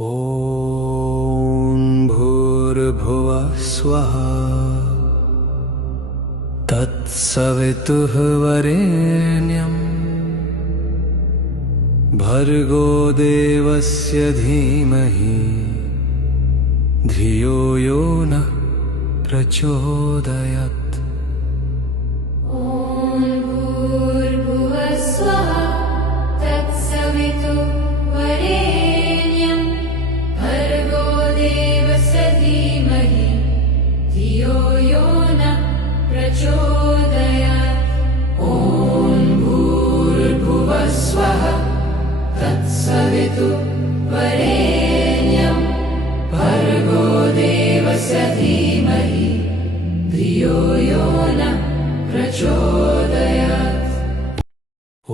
ॐ भूर्भुवः स्वः तत्सवितुर्वरेण्यं भर्गो देवस्य धीमहि धियो यो नः प्रचोदयात्। वरेण्यं भर्गो देवस्य धीमहि धियो यो नः प्रचोदयात्। ॐ भूर्भुवः स्वः तत्सवितुर्वरेण्यं भर्गो देवस्य धीमहि धियो यो नः प्रचोदयात्। ॐ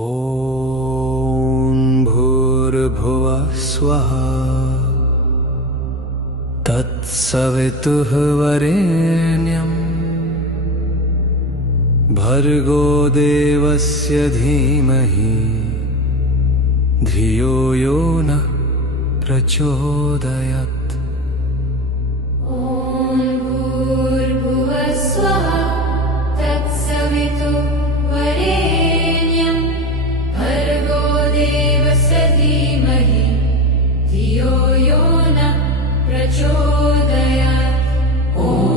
भूर्भुवः स्वः तत्सवितुर्वरेण्यं भर्गो देवस्य धीमहि धियो यो नः प्रचोदयात्। ॐ भूर्भुवः स्वः तत्सवितुर्वरेण्यं भर्गो देवस्य धीमहि धियो यो नः प्रचोदयात्। ॐ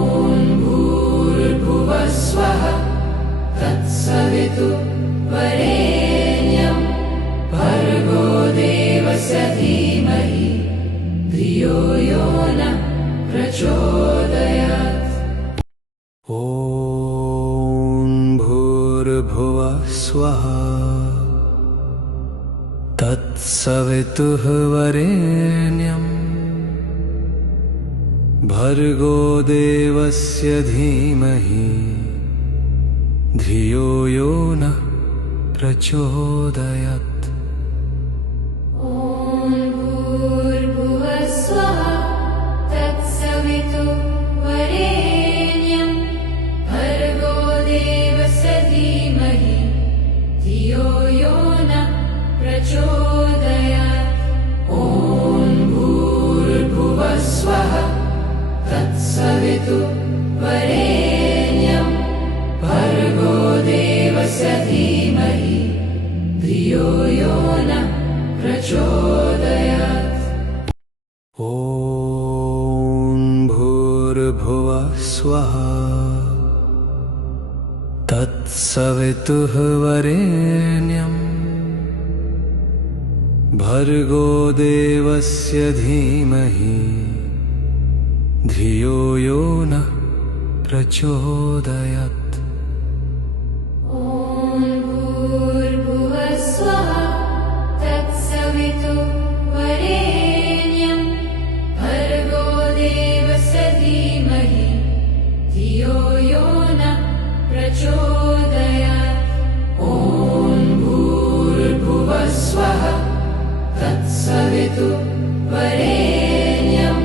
भूर्भुवः स्वः तत्सवितुर्वरेण्यं भर्गो देवस्य धीमहि धियो यो नः प्रचोदयात्। भूर्भुवः स्वः तत्सवितुर्वरेण्यं भर्गो देवस्य धीमहि धियो यो नः प्रचोदयात्। ॐ भूर्भुवः स्वः तत्सवितुर्वरेण्यं भर्गो देवस्य धीमहि धियो यो नः प्रचोदयात्। ॐ भूर्भुवः स्वः तत्सवितुर्वरेण्यं भर्गो देवस्य धीमहि धियो यो नः प्रचोदयात्। भूर्भुवः स्वः तत्सवितुर्वरेण्यं भर्गो देवस्य धीमहि धियो यो नः प्रचोदयात्। ॐ भूर्भुवः स्वः तत्सवितुर्वरेण्यं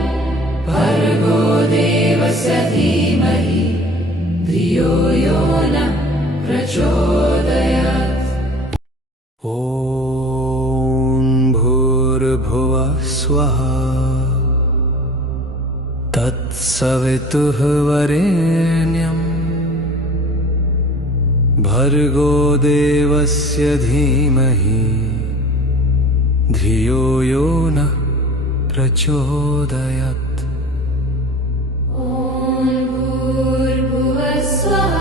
भर्गो देवस्य धीमहि धियो यो नः प्रचोदयात्। ॐ भूर्भुवः स्वः तत्सवितुर्वरेण्यं भर्गो देवस्य धीमहि धियो यो नः प्रचोदयात्। भूर्भुवः स्वः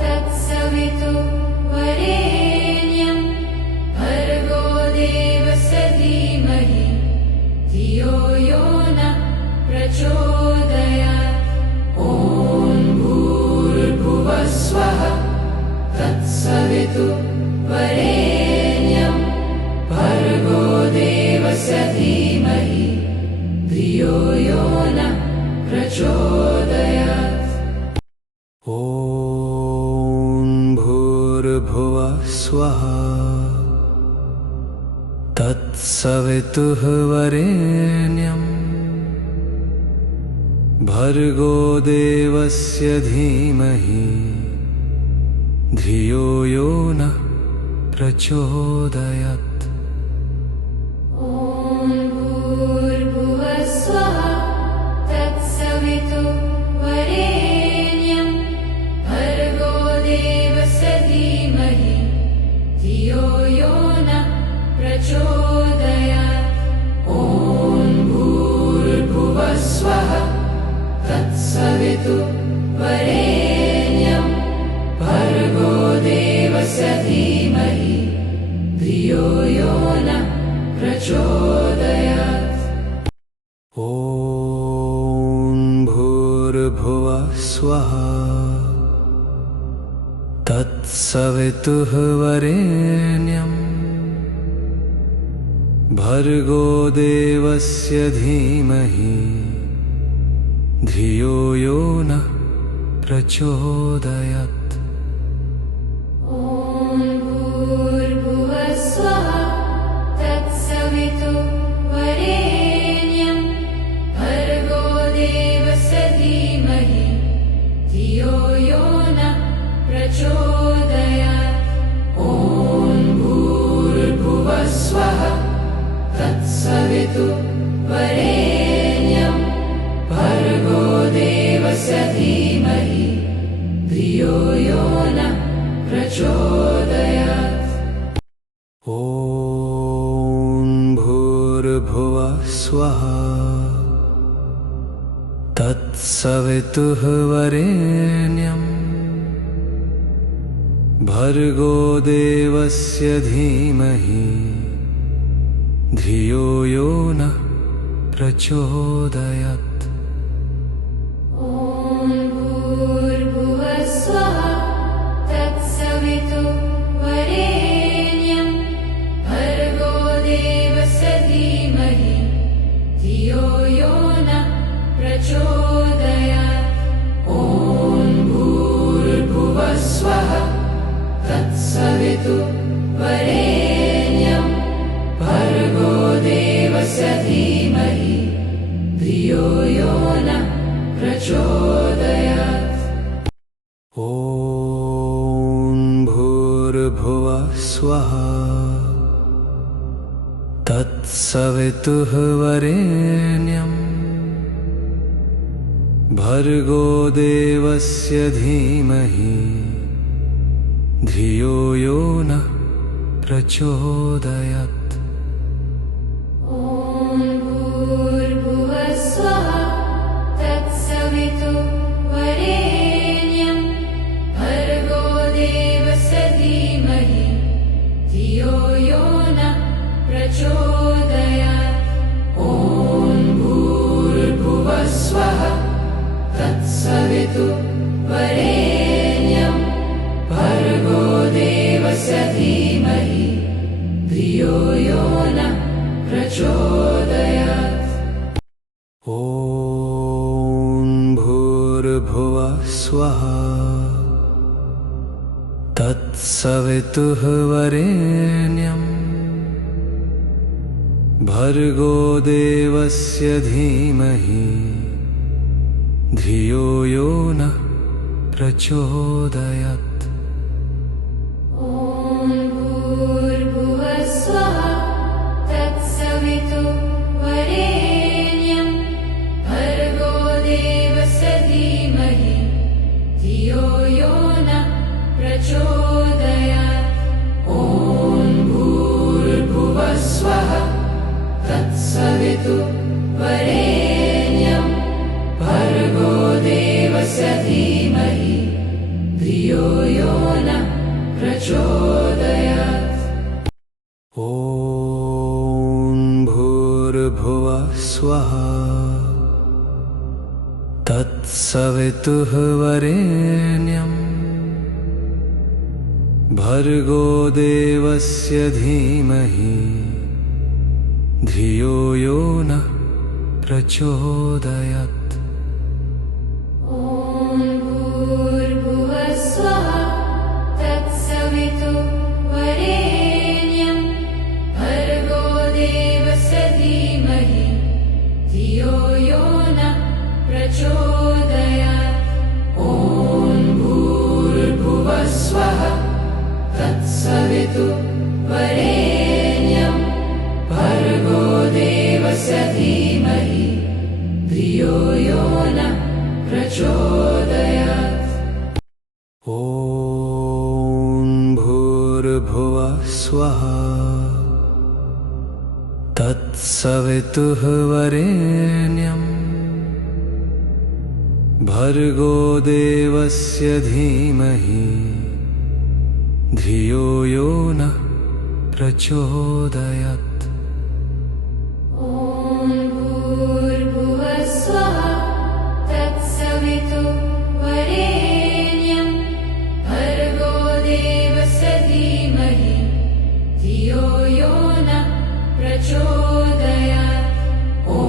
तत्सवितुर्वरेण्यं भर्गो देवस्य धीमहि धियो यो नः प्रचोदयात्। ॐ भूर्भुवः स्वः तत्सवितुर्वरेण्यं भर्गो देवस्य धीमहि धियो यो नः प्रचोदयात्। ॐ भूर्भुवः स्वः तत्सवितुर्वरेण्यं भर्गो देवस्य धीमहि धियो यो नः प्रचोदयात्। भूर्भुवः वरेण्यं भर्गो देवस्य धीमहि धियो यो नः प्रचोदयात्। ॐ भूर्भुवः स्वः तत्सवितुः वरेण्यं भर्गो देवस्य धीमहि धियो यो नः प्रचोदयात्। ॐ भूर्भुवः स्वः तत्सवितुर्वरेण्यं भर्गो देवस्य धीमहि धियो यो नः प्रचोदयात्। ॐ भूर्भुवः स्वः तत्सवितुर्वरेण्यं भर्गो देवस्य धीमहि धियो यो नः प्रचोदयात्। ॐ भूर्भुवः स्वः तत्सवितुः वरेण्यं भर्गो देवस्य धीमहि धियो यो नः प्रचोदयात्। ॐ भूर्भुवः स्वः तत्सवितुर्वरेण्यं भर्गो देवस्य धीमहि धियो यो नः प्रचोदयात्। ॐ भूर्भुवः स्वः तत्सवितुर्वरेण्यं भर्गो देवस्य धीमहि धियो यो नः प्रचोदयात्। ॐ भूर्भुवः स्वः तत्सवितुः वरेण्यं भर्गो देवस्य धीमहि धियो यो नः प्रचोदयात्। ॐ भूर्भुवः स्वः तत्सवितुर्वरेण्यं भर्गो देवस्य धीमहि धियो यो नः प्रचोदयात्। ॐ भूर्भुवः स्वः तत्सवितुर्वरेण्यं भर्गो देवस्य धीमहि धियो यो नः प्रचोदयात्। ॐ भूर्भुवः स्वः तत्सवितुः वरेण्यं भर्गो देवस्य धीमहि धियो यो नः प्रचोदयात्। ॐ भूर्भुवः स्वः तत्सवितुर्वरेण्यं भर्गो देवस्य धीमहि धियो यो नः प्रचोदयात्। ॐ भूर्भुवः स्वः तत्सवितुर्वरेण्यं भर्गो देवस्य धीमहि धियो यो नः प्रचोदयात्। ॐ भूर्भुवः स्वः तत्सवितुः वरेण्यं भर्गो देवस्य धीमहि धियो यो नः प्रचोदयात्। ॐ भूर्भुवः स्वः तत्सवितुर्वरेण्यं भर्गो देवस्य धीमहि धियो यो नः प्रचोदयात्। ॐ भूर्भुवः स्वः तत्सवितुर्वरेण्यं भर्गो देवस्य धीमहि धियो यो नः प्रचोदयात्। ॐ भूर्भुवः स्वः तत्सवितुः वरेण्यं भर्गो देवस्य धीमहि धियो यो नः प्रचोदयात्। ॐ भूर्भुवः स्वः तत्सवितुर्वरेण्यं भर्गो देवस्य धीमहि धियो यो नः प्रचोदयात्। ॐ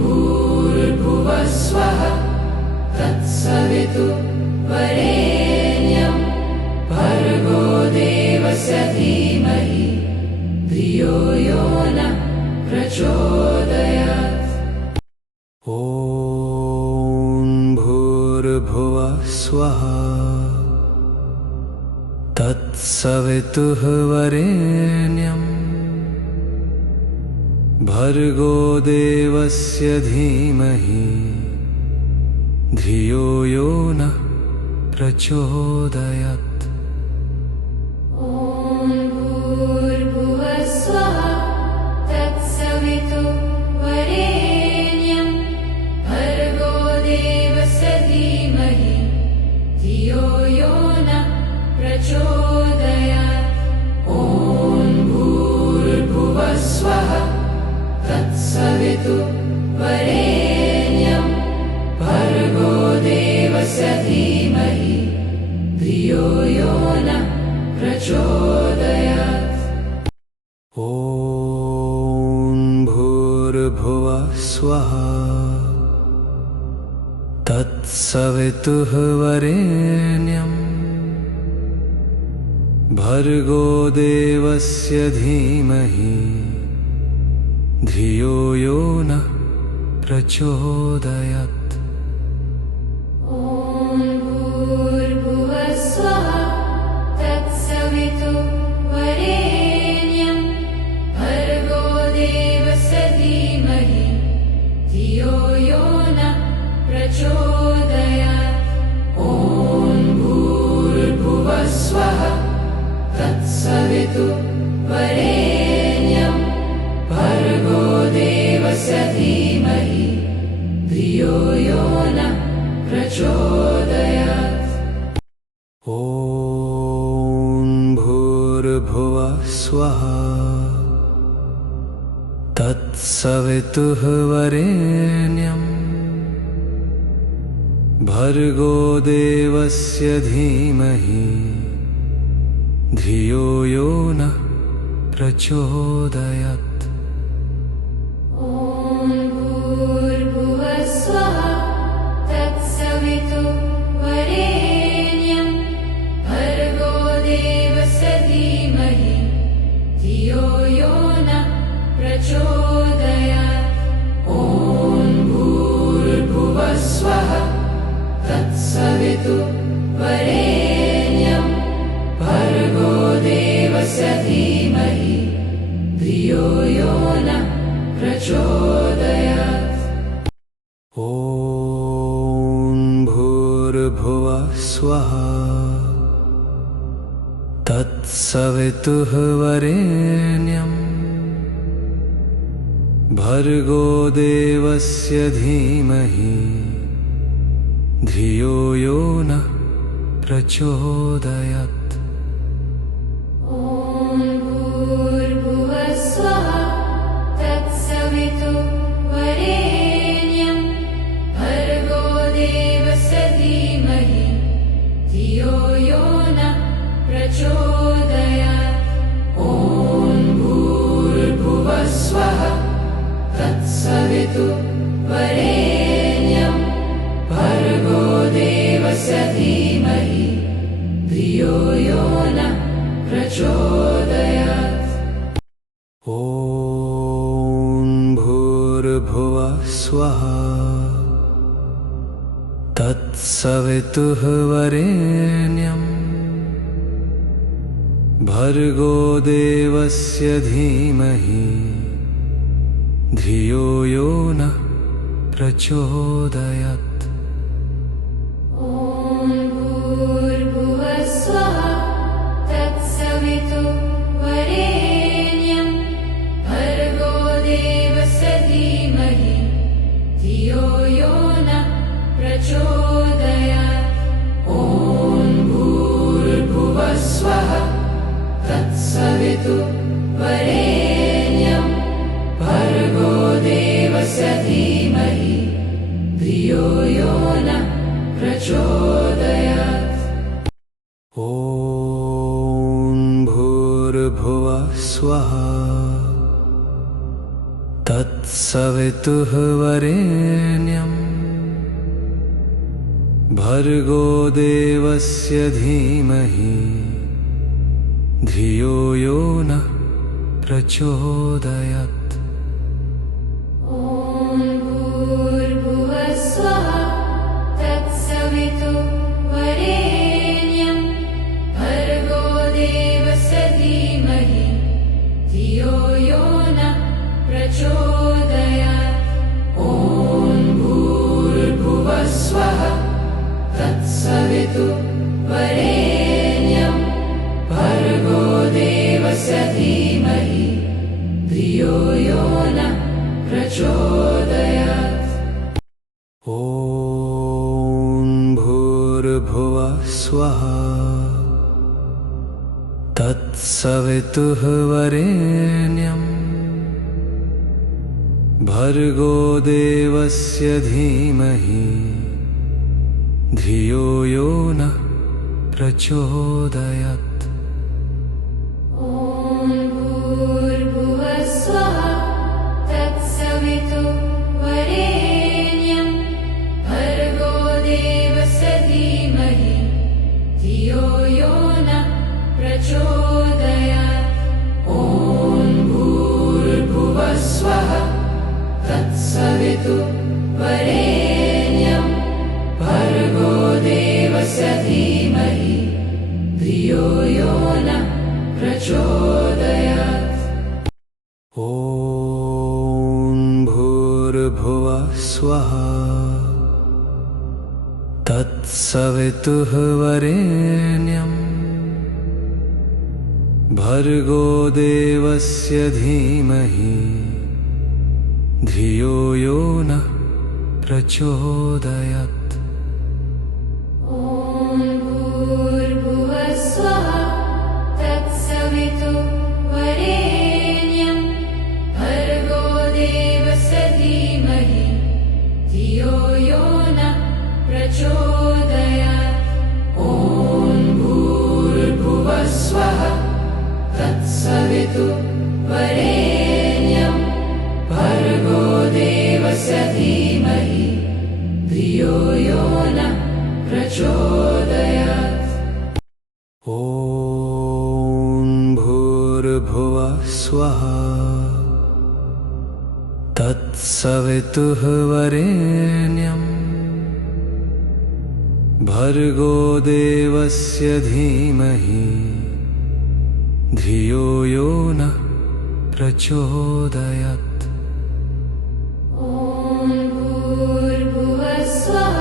भूर्भुवः स्वः तत्सवितुर्वरेण्यं भर्गो देवस्य धीमहि धियो यो नः प्रचोदयात्। ॐ भूर्भुवः स्वः तत्सवितुर्वरेण्यं भर्गो देवस्य धीमहि धियो यो नः प्रचोदयात्। ॐ भूर्भुवः स्वः तत्सवितुर्वरेण्यं भर्गो देवस्य धीमहि धियो यो नः प्रचोदयात्। ॐ भूर्भुवः स्वः तत्सवितुर्वरेण्यं भर्गो देवस्य धीमहि धियो यो नः प्रचोदयात्। ॐ भूर्भुवः स्वः तत्सवितुर्वरेण्यं भर्गो देवस्य धीमहि धियो यो नः प्रचोदयात्। ॐ भूर्भुवः स्वः तत्सवितुर्वरेण्यं भर्गो देवस्य धीमहि धियो यो नः प्रचोदयात्। ॐ भूर्भुवः स्वः तत्सवितुर्वरेण्यं भर्गो देवस्य धीमहि धियो यो नः प्रचोदयात्। ॐ भूर्भुवः स्वः तत्सवितुर्वरेण्यं भर्गो देवस्य धीमहि धियो यो नः प्रचोदयात्। ॐ भूर्भुवः स्वः तत्सवितुर्वरेण्यं भर्गो देवस्य धीमहि धियो यो नः प्रचोदयात्। ॐ भूर्भुवः स्वः तत्सवितुर्वरेण्यं भर्गो देवस्य धीमहि धियो यो नः प्रचोदयात्। ॐ भूर्भुवः स्वः तत्सवितुर्वरेण्यं भर्गो देवस्य धीमहि धियो यो नः प्रचोदयात्। ॐ भूर्भुवः स्वः तत्सवितुर्वरेण्यं भर्गो देवस्य धीमहि धियो यो नः प्रचोदयात्। ॐ भूर्भुवः स्वः तत्सवितुर्वरेण्यं भर्गो देवस्य धीमहि धियो यो नः प्रचोदयात्। ॐ भूर्भुवः स्वः तत्सवितुर्वरेण्यं भर्गो देवस्य धीमहि धियो यो नः प्रचोदयात्। ॐ भूर्भुवः स्वः तत्सवितुर्वरेण्यं भर्गो देवस्य धीमहि धियो यो नः प्रचोदयात्। धियो यो नः प्रचोदयात्। ॐ भूर्भुवः स्वः तत्सवितुर्वरेण्यं भर्गो देवस्य धीमहि धियो यो नः प्रचोदयात्। ॐ भूर्भुवः स्वः तत्सवितुर्वरेण्यं भर्गो देवस्य धीमहि धियो यो नः प्रचोदयात्। ॐ भूर्भुवः स्वः तत्सवितुर्वरेण्यं भर्गो देवस्य धीमहि धियो यो नः प्रचोदयात्। ॐ भूर्भुवः स्वः तत्सवितुर्वरेण्यं भर्गो देवस्य धीमहि धियो यो नः प्रचोदयात्। ॐ भूर्भुवः स्वः तत्सवितुर्वरेण्यं भर्गो देवस्य धीमहि धियो यो नः प्रचोदयात्। ॐ भूर्भुवः स्वः तत्सवितुर्वरेण्यं भर्गो देवस्य धीमहि धियो यो नः प्रचोदयात्। ॐ भूर्भुवः स्वः तत्सवितुर्वरेण्यं भर्गो देवस्य धीमहि धियो यो नः प्रचोदयात्। ॐ भूर्भुवः स्वः तत्सवितुर्वरेण्यं भर्गो देवस्य धीमहि धियो यो नः प्रचोदयात्। ॐ भूर्भुवः स्वः तत्सवितुर्वरेण्यं भर्गो देवस्य धीमहि धियो यो नः प्रचोदयात्। ॐ भूर्भुवः स्वः तत्सवितुर्वरेण्यं भर्गो देवस्य धीमहि धियो यो नः प्रचोदयात्। ॐ भूर्भुवः स्वः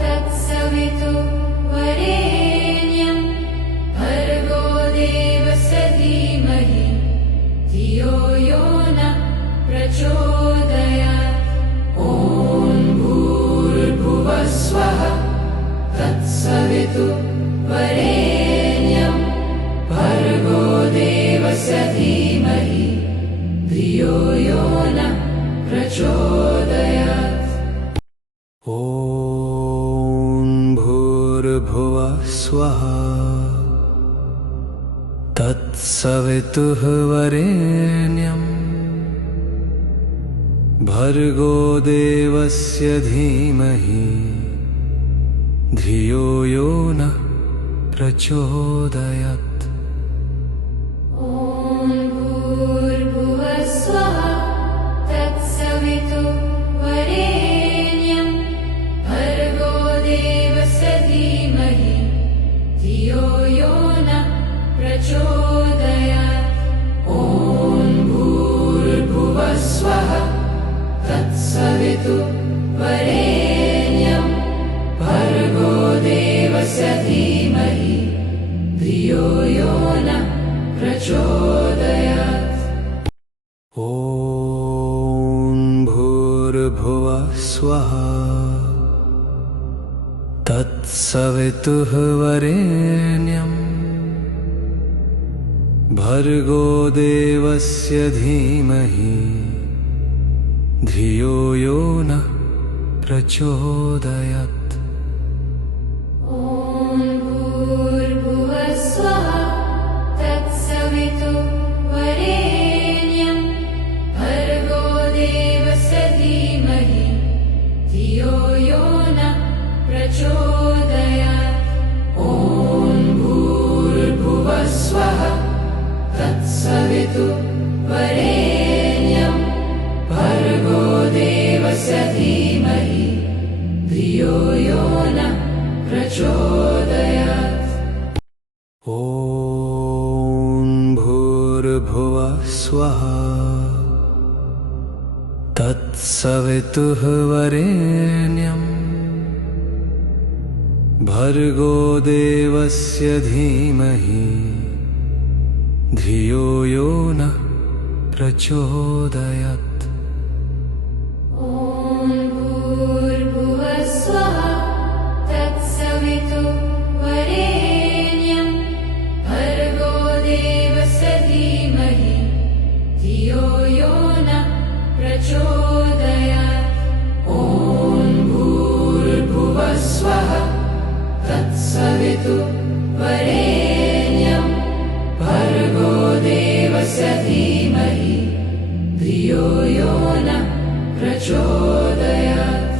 तत्सवितुर्वरेण्यं भर्गो देवस्य धीमहि धियो यो नः प्रचोदयात्। ॐ भूर्भुवः स्वः तत्सवितुर्वरेण्यं भर्गो देवस्य धीमहि धियो यो नः प्रचोदयात्। ॐ भूर्भुवः स्वः तत्सवितुर्वरेण्यं भर्गो देवस्य धीमहि धियो यो नः प्रचोदयात्। ॐ भूर्भुवः स्वः तत्सवितुर्वरेण्यं भर्गो देवस्य धीमहि धियो यो नः प्रचोदयात्। ॐ भूर्भुवः स्वः तत्सवितुर्वरेण्यं भर्गो देवस्य धीमहि धियो यो नः प्रचोदयात्। ॐ भूर्भुवः स्वः तत्सवितुर्वरेण्यं भर्गो देवस्य धीमहि धियो यो नः प्रचोदयात्। ॐ भूर्भुवः स्वः तत्सवितुर्वरेण्यं भर्गो देवस्य धीमहि धियो यो नः प्रचोदयात्। ॐ भूर्भुवः स्वः तत्सवितुर्वरेण्यं भर्गो देवस्य धीमहि धियो यो नः प्रचोदयात्। ॐ भूर्भुवः स्वः तत्सवितुर्वरेण्यं भर्गो देवस्य धीमहि धियो यो नः प्रचोदयात्। ॐ भूर्भुवः स्वः तत्सवितुर्वरेण्यं भर्गो देवस्य धीमहि धियो यो नः प्रचोदयात्। ॐ भूर्भुवः स्वः तत्सवितुर्वरेण्यं भर्गो देवस्य धीमहि धियो यो नः प्रचोदयात्।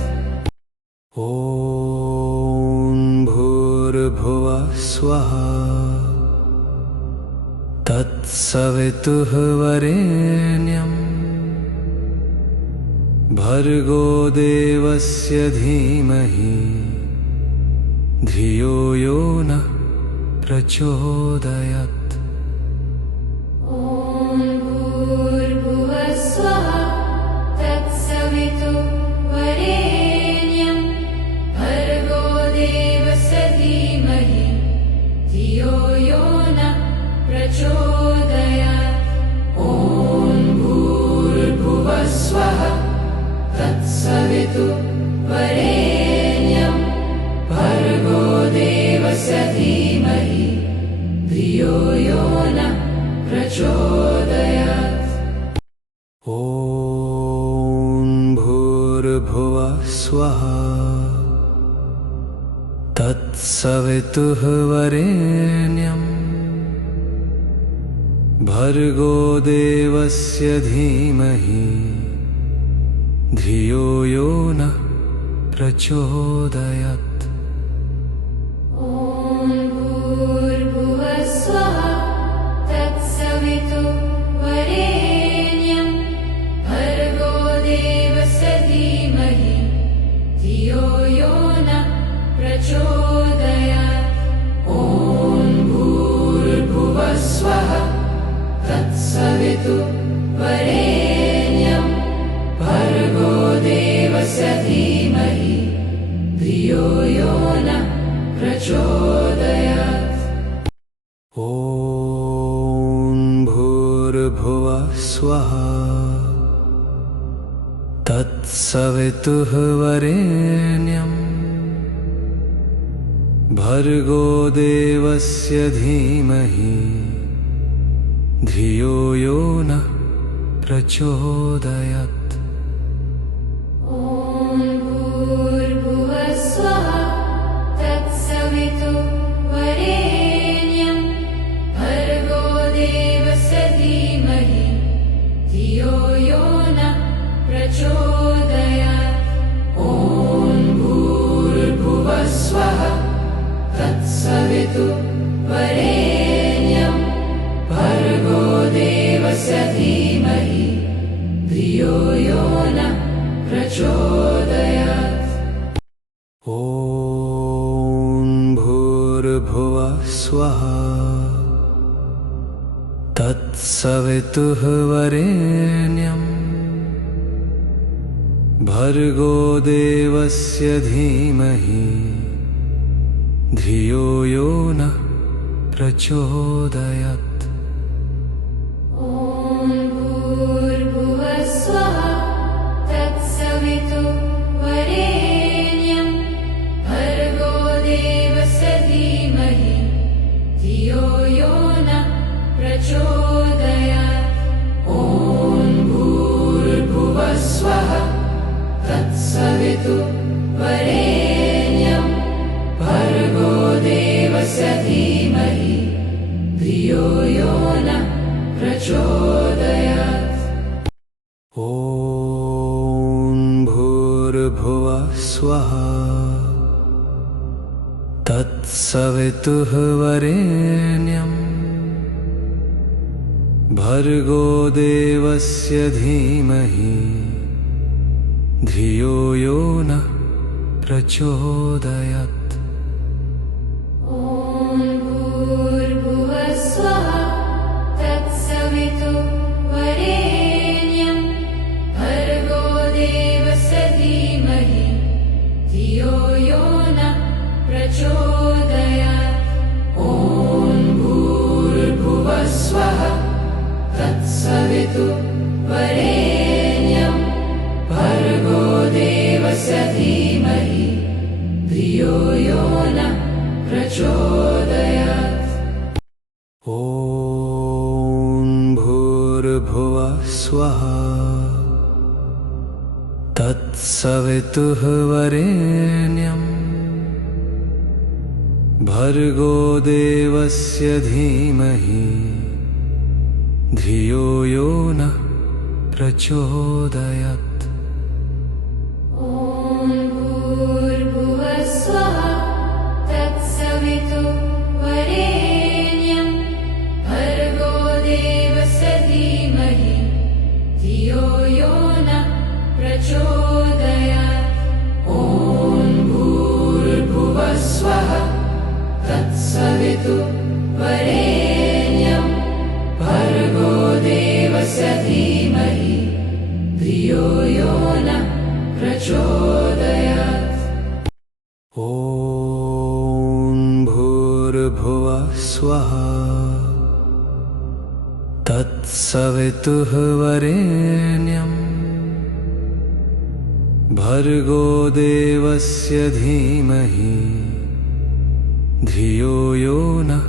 ॐ भूर्भुवः स्वः तत्सवितुर्वरेण्यं भर्गो देवस्य धीमहि धियो यो नः प्रचोदयात्। ॐ भूर्भुवः स्वः तत्सवितुर्वरेण्यं भर्गो देवस्य धीमहि धियो यो नः प्रचोदयात्। ॐ भूर्भुवः स्वः तत्सवितुर्वरेण्यं भर्गो देवस्य धीमहि धियो यो नः प्रचोदयात्। ॐ भूर्भुवः स्वः तत्सवितुर्वरेण्यं भर्गो देवस्य धीमहि धियो यो नः प्रचोदयात्। ॐ भूर्भुवः स्वः तत्सवितुर्वरेण्यं भर्गो देवस्य धीमहि धियो यो नः प्रचोदयात्। ॐ भूर्भुवः स्वः तत्सवितुर्वरेण्यं भर्गो देवस्य धीमहि धियो यो नः प्रचोदयात्। ॐ भूर्भुवः स्वः तत्सवितुर्वरेण्यं भर्गो देवस्य धीमहि धियो यो नः प्रचोदयात्। ॐ भूर्भुवः स्वः तत्सवितुर्वरेण्यं भर्गो देवस्य धीमहि धियो यो नः प्रचोदयात्। ॐ भूर्भुवः स्वः तत्सवितुर्वरेण्यं भर्गो देवस्य धीमहि धियो यो नः प्रचोदयात्। ॐ भूर्भुवः स्वः तत्सवितुर्वरेण्यं भर्गो देवस्य धीमहि धियो यो नः प्रचोदयात्। ॐ भूर्भुवः स्वः तत्सवितुर्वरेण्यं भर्गो देवस्य धीमहि धियो यो नः प्रचोदयात्। ॐ भूर्भुवः स्वः तत्सवितुर्वरेण्यं प्रचोदयात्। ॐ भूर्भुवः स्वः तत्सवितुर्वरेण्यं भर्गो देवस्य धीमहि धियो यो नः प्रचोदयात्। ॐ भूर्भुवः स्वः तत्सवितुर्वरेण्यं भर्गो देवस्य धीमहि धियो यो नः प्रचोदयात्। ॐ भूर्भुवः स्वः तत्सवितुर्वरेण्यं भर्गो देवस्य धीमहि धियो यो नः प्रचोदयात्। ॐ भूर्भुवः स्वः तत्सवितुर्वरेण्यं भर्गो देवस्य धीमहि धियो यो नः प्रचोदयात्। ॐ भूर्भुवः स्वः तत्सवितुर्वरेण्यं भर्गो देवस्य धीमहि धियो यो नः प्रचोदयात्। ॐ भूर्भुवः स्वः तत्सवितुर्वरेण्यं भर्गो देवस्य धीमहि धियो यो नः प्रचोदयात्। ॐ भूर्भुवः स्वः तत्सवितुर्वरेण्यं भर्गो देवस्य धीमहि धियो यो नः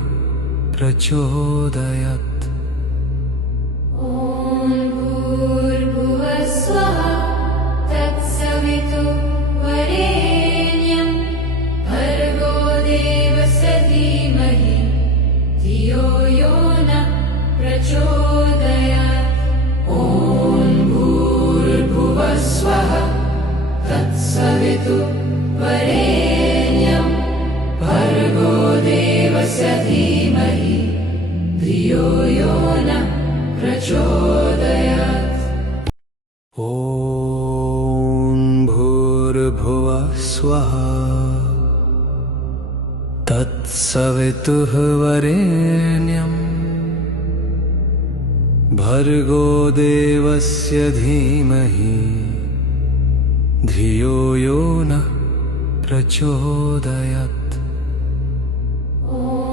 प्रचोदयात्। ॐ भूर्भुवः स्वः तत्सवितुर्वरेण्यं भर्गो देवस्य धीमहि धियो यो नः प्रचोदयात्। ॐ भूर्भुवः स्वः तत्सवितुर्वरेण्यं भर्गो देवस्य धीमहि धियो यो नः प्रचोदयात्। ॐ भूर्भुवः स्वः तत्सवितुर्वरेण्यं भर्गो देवस्य धीमहि धियो यो नः प्रचोदयात्। ॐ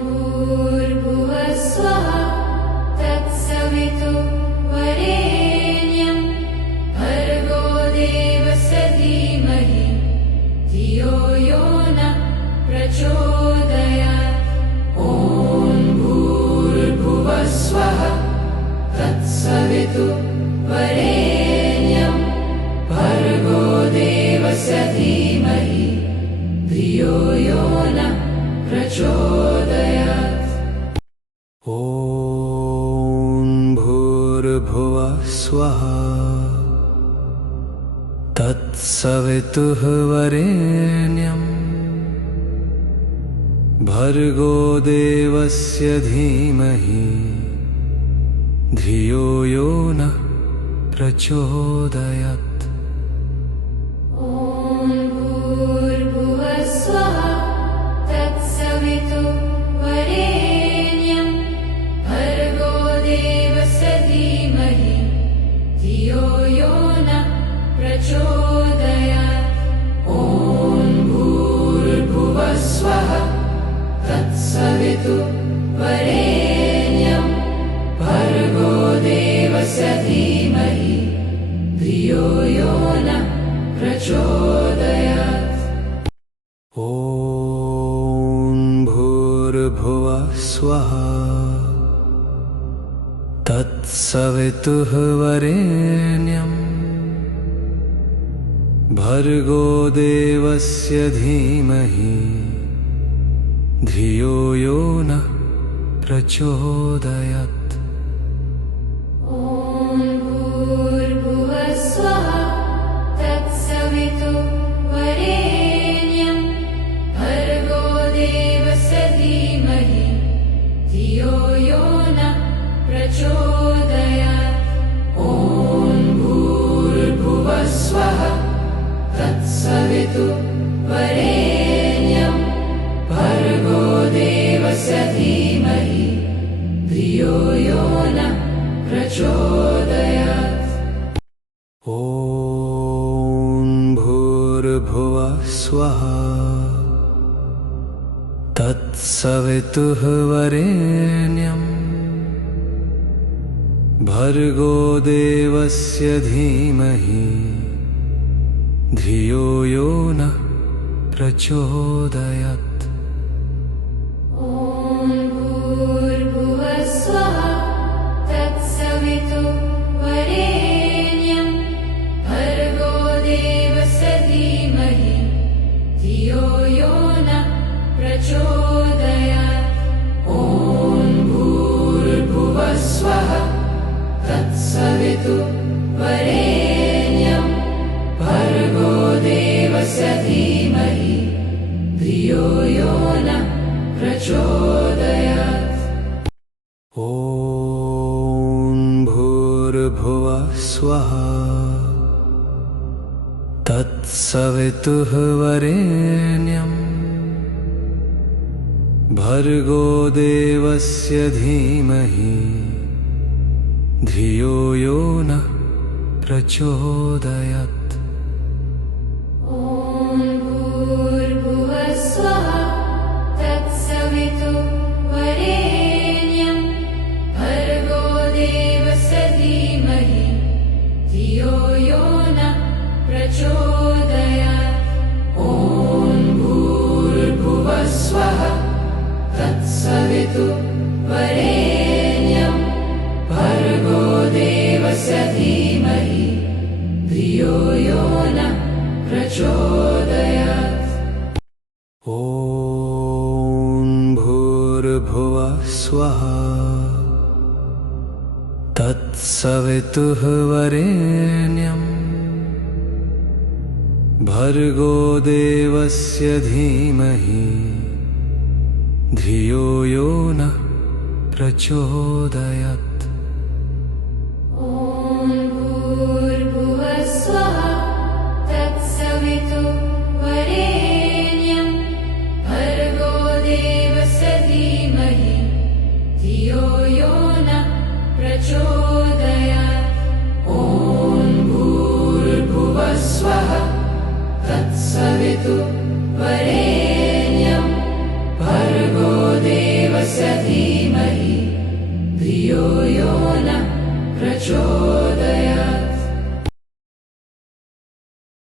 भूर्भुवः स्वः तत्सवितुर्वरेण्यं भर्गो देवस्य धीमहि धियो यो नः प्रचोदयात्। ॐ भूर्भुवः स्वः तत्सवितुर्वरेण्यं भर्गो देवस्य धीमहि धियो यो नः प्रचोदयात्। ॐ भूर्भुवः स्वः तत्सवितुर्वरेण्यं भर्गो देवस्य धीमहि धियो यो नः प्रचोदयात्। ॐ भूर्भुवः स्वः तत्सवितुर्वरेण्यं भर्गो देवस्य धीमहि धियो यो नः प्रचोदयात्। ॐ भूर्भुवः स्वः तत्सवितुर्वरेण्यं भर्गो देवस्य धीमहि धियो यो नः प्रचोदयात्। ॐ भूर्भुवः स्वः तत्सवितुर्वरेण्यं भर्गो देवस्य धीमहि धियो यो नः प्रचोदयात्। स्वहा तत्सवितुर्वरेण्यं भर्गो देवस्य धीमहि धियो यो नः प्रचोदयात्। ॐ भूर्भुवः स्वः तत्सवितुर्वरेण्यं भर्गो देवस्य धीमहि धियो यो नः प्रचोदयात्। ॐ भूर्भुवः स्वः तत्सवितुर्वरेण्यं भर्गो देवस्य धीमहि धियो यो नः प्रचोदयात्। ॐ भूर्भुवः स्वः तत्सवितुर्वरेण्यं भर्गो देवस्य धीमहि धियो यो नः प्रचोदयात्। ॐ भूर्भुवः स्वः तत्सवितुर्वरेण्यं भर्गो देवस्य धीमहि धियो यो नः प्रचोदयात्। ॐ भूर्भुवः स्वः तत्सवितुर्वरेण्यं भर्गो देवस्य धीमहि धियो यो नः प्रचोदयात्। ॐ भूर्भुवः स्वः तत्सवितुर्वरेण्यं भर्गो देवस्य धीमहि धियो यो नः प्रचोदयात्। ॐ भूर्भुवः स्वः तत्सवितुर्वरेण्यं भर्गो देवस्य धीमहि धियो यो नः प्रचोदयात्। ॐ भूर्भुवः स्वः तत्सवितुर्वरेण्यं भर्गो देवस्य धीमहि धियो यो नः प्रचोदयात्। ॐ भूर्भुवः स्वः तत्सवितुर्वरेण्यं भर्गो देवस्य धीमहि धियो यो नः प्रचोदयात्।